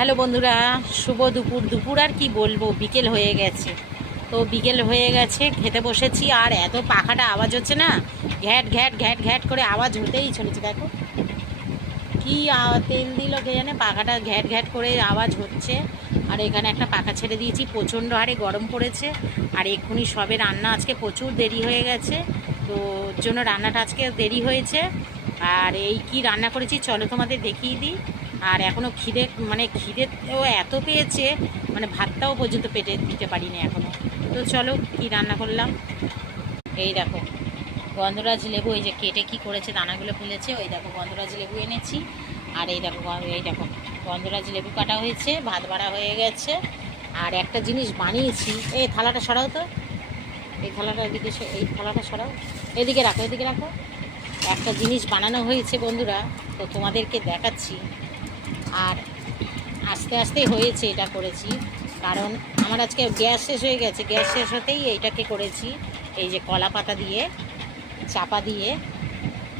Hello বন্ধুরা, শুভ দুপুর। দুপুর আর কি বলবো, বিকেল হয়ে গেছে। তো বিকেল হয়ে গেছে, খেতে বসেছি। আর এত পাখাটা আওয়াজ হচ্ছে না, ঘ্যাট ঘ্যাট ঘ্যাট ঘ্যাট করে আওয়াজ হতেই চলেছে। দেখো কি তেল দিল কে জানে, পাখাটা ঘ্যাট ঘ্যাট করে আওয়াজ হচ্ছে। আর এখানে একটা পাখা ছেড়ে দিয়েছি, প্রচণ্ড হারে গরম পড়েছে। আর এক্ষুনি সবে রান্না, আজকে প্রচুর দেরি হয়ে গেছে, তো ওর জন্য রান্নাটা আজকে দেরি হয়েছে। আর এই কি রান্না করেছি চলো তোমাদের দেখিয়ে দিই। আর এখনও খিদেও এত পেয়েছে, মানে ভাতটাও পর্যন্ত পেটে দিতে পারিনি এখনও। তো চলো কি রান্না করলাম। এই দেখো গন্ধরাজ লেবু, এই যে কেটে কি করেছে, দানাগুলো ফেলেছে। ওই দেখো গন্ধরাজ লেবু এনেছি। আর এই দেখো গন্ধরাজ লেবু কাটা হয়েছে, ভাত বাড়া হয়ে গেছে। আর একটা জিনিস বানিয়েছি, এই থালাটা সরাও তো, এই থালাটা এদিকে, এই থালাটা সরাও, এদিকে রাখো, এদিকে রাখো। একটা জিনিস বানানো হয়েছে বন্ধুরা, তো তোমাদেরকে দেখাচ্ছি। আর আস্তে আস্তে হয়েছে, এটা করেছি কারণ আমার আজকে গ্যাস শেষ হয়ে গেছে। গ্যাস শেষ হতেই এইটাকে করেছি, এই যে কলা পাতা দিয়ে চাপা দিয়ে।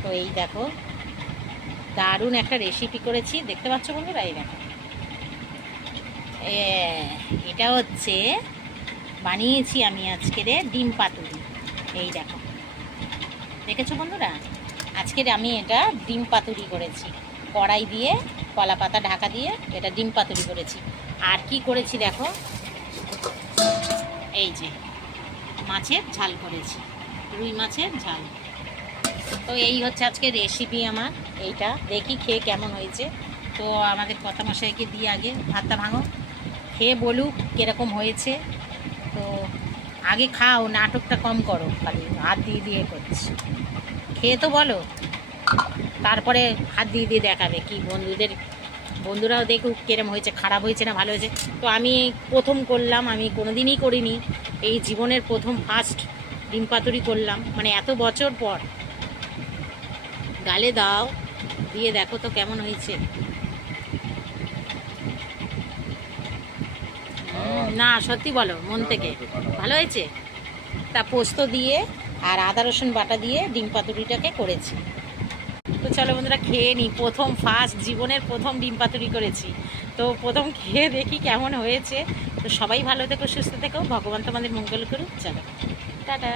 তো এই দেখো দারুণ একটা রেসিপি করেছি, দেখতে পাচ্ছ বন্ধুরা। এই দেখো এটা হচ্ছে বানিয়েছি আমি আজকের ডিম পাতুরি। এই দেখো, দেখেছো বন্ধুরা, আজকের আমি এটা ডিম পাতুরি করেছি। কড়াই দিয়ে কলা পাতা ঢাকা দিয়ে এটা ডিম পাতুরি করেছি। আর কি করেছি দেখো, এই যে মাছের ঝাল করেছি, রুই মাছের ঝাল। তো এই হচ্ছে আজকে রেসিপি আমার। এইটা দেখি খেয়ে কেমন হয়েছে। তো আমাদের কথা মশাইকে দিয়ে আগে ভাতটা ভাঙো, খেয়ে বলুক কীরকম হয়েছে। তো আগে খাও, নাটকটা কম করো, খালি হাত দিয়ে দিয়ে করছি। খেয়ে তো বলো, তারপরে হাত দিয়ে দিয়ে দেখাবে কি বন্ধুরাও দেখুক কিরম হয়েছে, খারাপ হয়েছে না ভালো হয়েছে। তো আমি প্রথম করলাম, আমি কোনো দিনই করিনি, এই জীবনের প্রথম ফার্স্ট ডিম পাতুরি করলাম, মানে এত বছর পর। গালে দাও, দিয়ে দেখো তো কেমন হয়েছে। না সত্যি বলো মন থেকে, ভালো হয়েছে। তা পোস্ত দিয়ে আর আদা রসুন বাটা দিয়ে ডিম পাতুরিটাকে করেছি। তো চলো বন্ধুরা খেয়ে নিই, প্রথম ফার্স্ট জীবনের প্রথম ডিম পাতুরি করেছি। তো প্রথম খেয়ে দেখি কেমন হয়েছে। তো সবাই ভালো থেকো, সুস্থ থেকো, ভগবান তোমাদের মঙ্গল করুক। চলো টাটা।